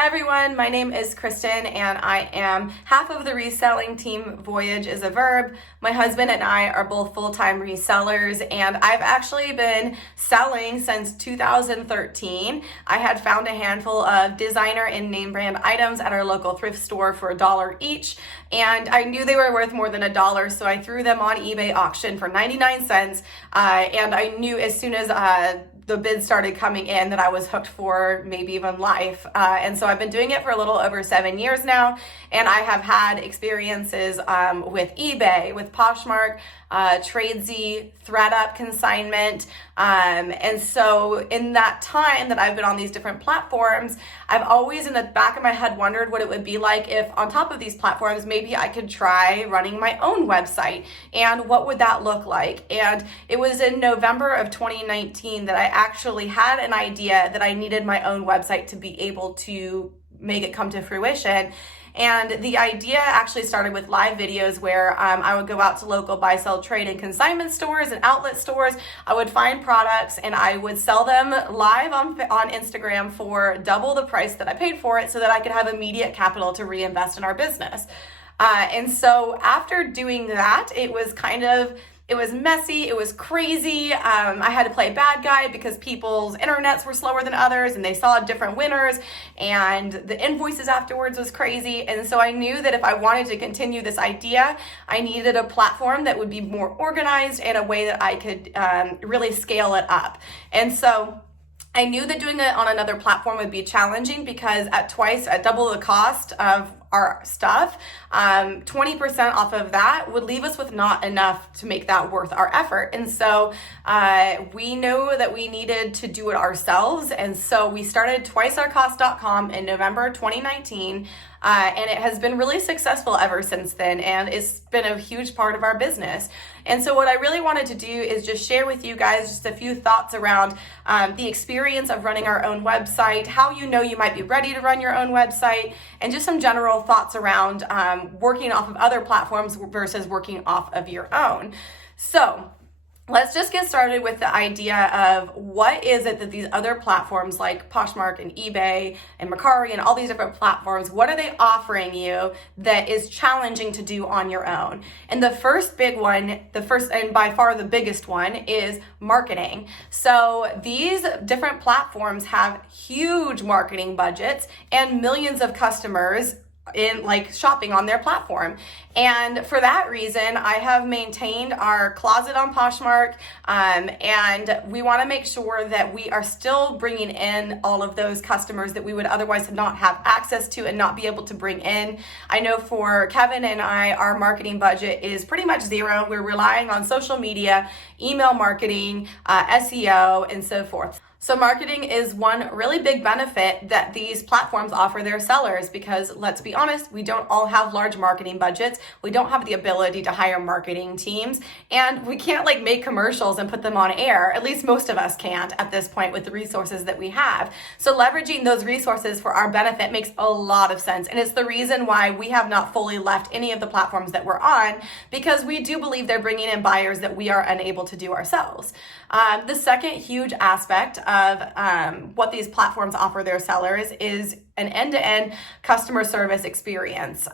Hi everyone, my name is Kristen and I am half of the reselling team. Voyage is a verb. My husband and I are both full-time resellers and I've actually been selling since 2013. I had found a handful of designer and name brand items at our local thrift store for $1 each, and I knew they were worth more than $1, so I threw them on eBay auction for 99 cents, and I knew as soon as the bids started coming in that I was hooked for maybe even life. And so I've been doing it for a little over 7 years now, and I have had experiences with eBay, with Poshmark, Tradesy, ThreadUp, consignment. And so in that time that I've been on these different platforms, I've always in the back of my head wondered what it would be like if on top of these platforms, maybe I could try running my own website, and what would that look like? And it was in November of 2019 that I actually had an idea that I needed my own website to be able to make it come to fruition. And the idea actually started with live videos where I would go out to local buy, sell, trade, and consignment stores and outlet stores. I would find products and I would sell them live on Instagram for double the price that I paid for it so that I could have immediate capital to reinvest in our business. And so after doing that, it was messy, it was crazy. I had to play bad guy because people's internets were slower than others and they saw different winners, and the invoices afterwards was crazy. And so I knew that if I wanted to continue this idea, I needed a platform that would be more organized and a way that I could really scale it up. And so I knew that doing it on another platform would be challenging because at double the cost of our stuff, 20% off of that would leave us with not enough to make that worth our effort. And so we knew that we needed to do it ourselves. And so we started twiceourcost.com in November 2019. And it has been really successful ever since then, and it's been a huge part of our business. And so what I really wanted to do is just share with you guys just a few thoughts around the experience of running our own website, how you know you might be ready to run your own website, and just some general thoughts around working off of other platforms versus working off of your own. So let's just get started with the idea of what is it that these other platforms like Poshmark and eBay and Mercari and all these different platforms, what are they offering you that is challenging to do on your own? And the first big one, the first and by far the biggest one, is marketing. So these different platforms have huge marketing budgets and millions of customers in shopping on their platform. And for that reason, I have maintained our closet on Poshmark, and we want to make sure that we are still bringing in all of those customers that we would otherwise not have access to and not be able to bring in. I know for Kevin and I, our marketing budget is pretty much zero. We're relying on social media, email marketing, SEO, and so forth. So marketing is one really big benefit that these platforms offer their sellers, because let's be honest, we don't all have large marketing budgets. We don't have the ability to hire marketing teams, and we can't make commercials and put them on air. At least most of us can't at this point with the resources that we have. So leveraging those resources for our benefit makes a lot of sense. And it's the reason why we have not fully left any of the platforms that we're on, because we do believe they're bringing in buyers that we are unable to do ourselves. The second huge aspect of what these platforms offer their sellers is an end-to-end customer service experience.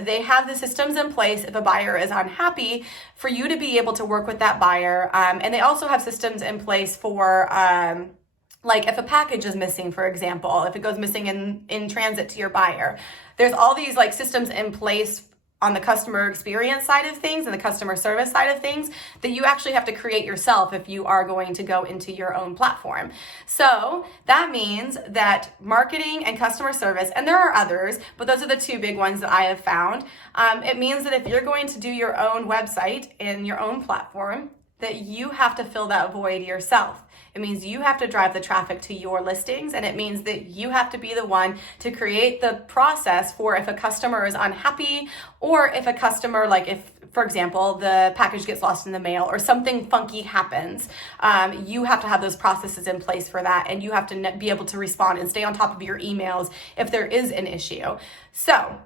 They have the systems in place if a buyer is unhappy for you to be able to work with that buyer. And they also have systems in place for if a package is missing, for example, if it goes missing in transit to your buyer. There's all these systems in place on the customer experience side of things and the customer service side of things that you actually have to create yourself if you are going to go into your own platform. So that means that marketing and customer service, and there are others, but those are the two big ones that I have found. It means that if you're going to do your own website in your own platform, that you have to fill that void yourself. It means you have to drive the traffic to your listings, and it means that you have to be the one to create the process for if a customer is unhappy, or if a customer, if, for example, the package gets lost in the mail or something funky happens, you have to have those processes in place for that, and you have to be able to respond and stay on top of your emails if there is an issue. So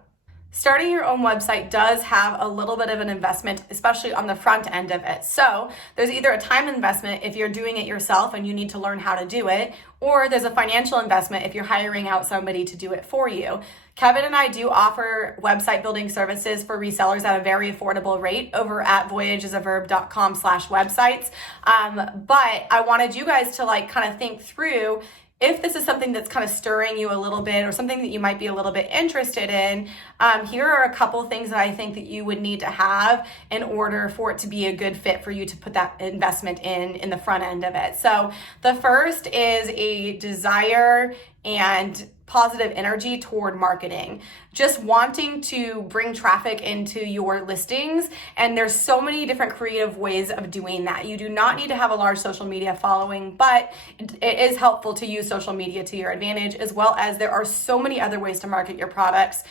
starting your own website does have a little bit of an investment, especially on the front end of it. So there's either a time investment if you're doing it yourself and you need to learn how to do it, or there's a financial investment if you're hiring out somebody to do it for you. Kevin and I do offer website building services for resellers at a very affordable rate over at voyageasaverb.com/websites. But I wanted you guys to kind of think through if this is something that's kind of stirring you a little bit or something that you might be a little bit interested in. Here are a couple things that I think that you would need to have in order for it to be a good fit for you to put that investment in the front end of it. So the first is a desire and positive energy toward marketing, just wanting to bring traffic into your listings. And there's so many different creative ways of doing that. You do not need to have a large social media following, but it is helpful to use social media to your advantage, as well as there are so many other ways to market your products.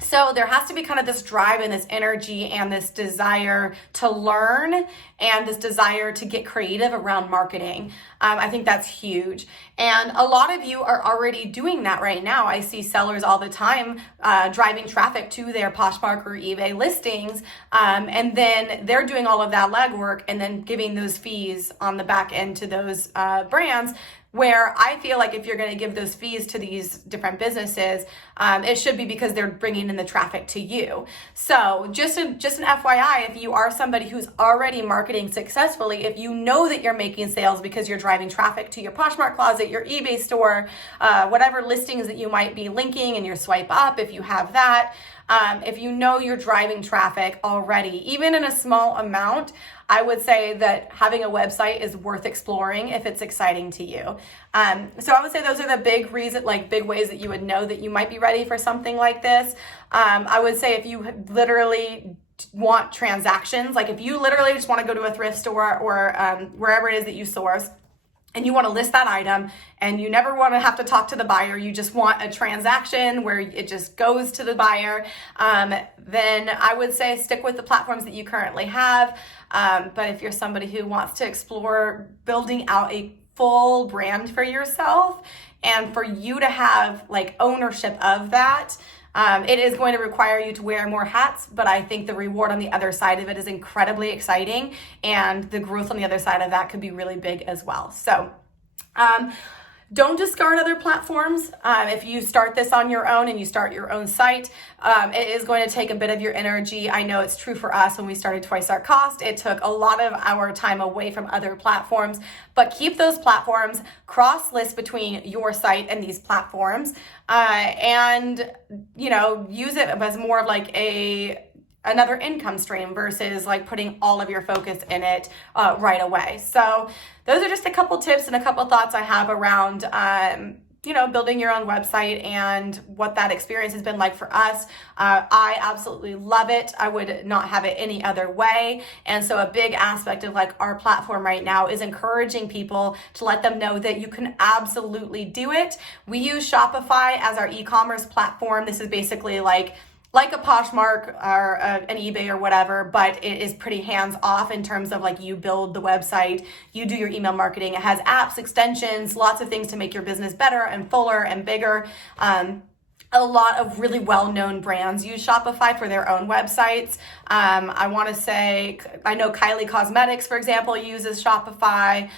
So there has to be kind of this drive and this energy and this desire to learn and this desire to get creative around marketing. I think that's huge. And a lot of you are already doing that right now. I see sellers all the time driving traffic to their Poshmark or eBay listings. And then they're doing all of that legwork and then giving those fees on the back end to those brands, where I feel like if you're going to give those fees to these different businesses, it should be because they're bringing in the traffic to you. So just an FYI, if you are somebody who's already marketing successfully, if you know that you're making sales because you're driving traffic to your Poshmark closet, your eBay store, whatever listings that you might be linking in your swipe up, if you have that, if you know you're driving traffic already, even in a small amount, I would say that having a website is worth exploring if it's exciting to you. So I would say those are the big ways that you would know that you might be ready for something like this. I would say if you literally want transactions, like if you literally just want to go to a thrift store or wherever it is that you source, and you want to list that item and you never want to have to talk to the buyer, you just want a transaction where it just goes to the buyer, then I would say stick with the platforms that you currently have. But if you're somebody who wants to explore building out a full brand for yourself and for you to have ownership of that, it is going to require you to wear more hats, but I think the reward on the other side of it is incredibly exciting, and the growth on the other side of that could be really big as well. So don't discard other platforms. If you start this on your own and you start your own site, it is going to take a bit of your energy. I know it's true for us when we started Twice Our Cost. It took a lot of our time away from other platforms, but keep those platforms, cross-list between your site and these platforms, and use it as more of another income stream versus putting all of your focus in it right away. So those are just a couple tips and a couple thoughts I have around building your own website and what that experience has been like for us. I absolutely love it. I would not have it any other way. And so a big aspect of our platform right now is encouraging people to let them know that you can absolutely do it. We use Shopify as our e-commerce platform. This is basically like a Poshmark or an eBay or whatever, but it is pretty hands-off in terms of you build the website, you do your email marketing. It has apps, extensions, lots of things to make your business better and fuller and bigger. A lot of really well-known brands use Shopify for their own websites. I want to say, I know Kylie Cosmetics, for example, uses Shopify.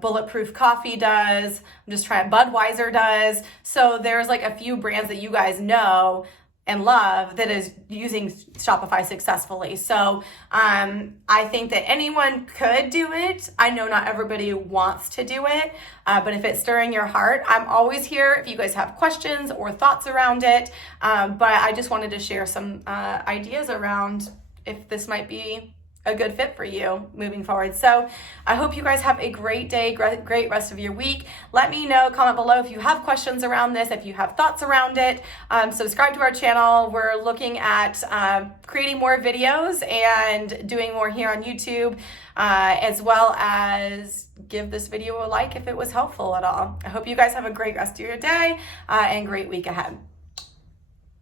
Bulletproof Coffee does. Budweiser does. So there's a few brands that you guys know and love that is using Shopify successfully. So I think that anyone could do it. I know not everybody wants to do it, but if it's stirring your heart, I'm always here if you guys have questions or thoughts around it. But I just wanted to share some ideas around if this might be a good fit for you moving forward. So I hope you guys have a great day, great rest of your week. Let me know, comment below if you have questions around this, if you have thoughts around it. Subscribe to our channel. We're looking at creating more videos and doing more here on YouTube, as well as give this video a like if it was helpful at all. I hope you guys have a great rest of your day and great week ahead.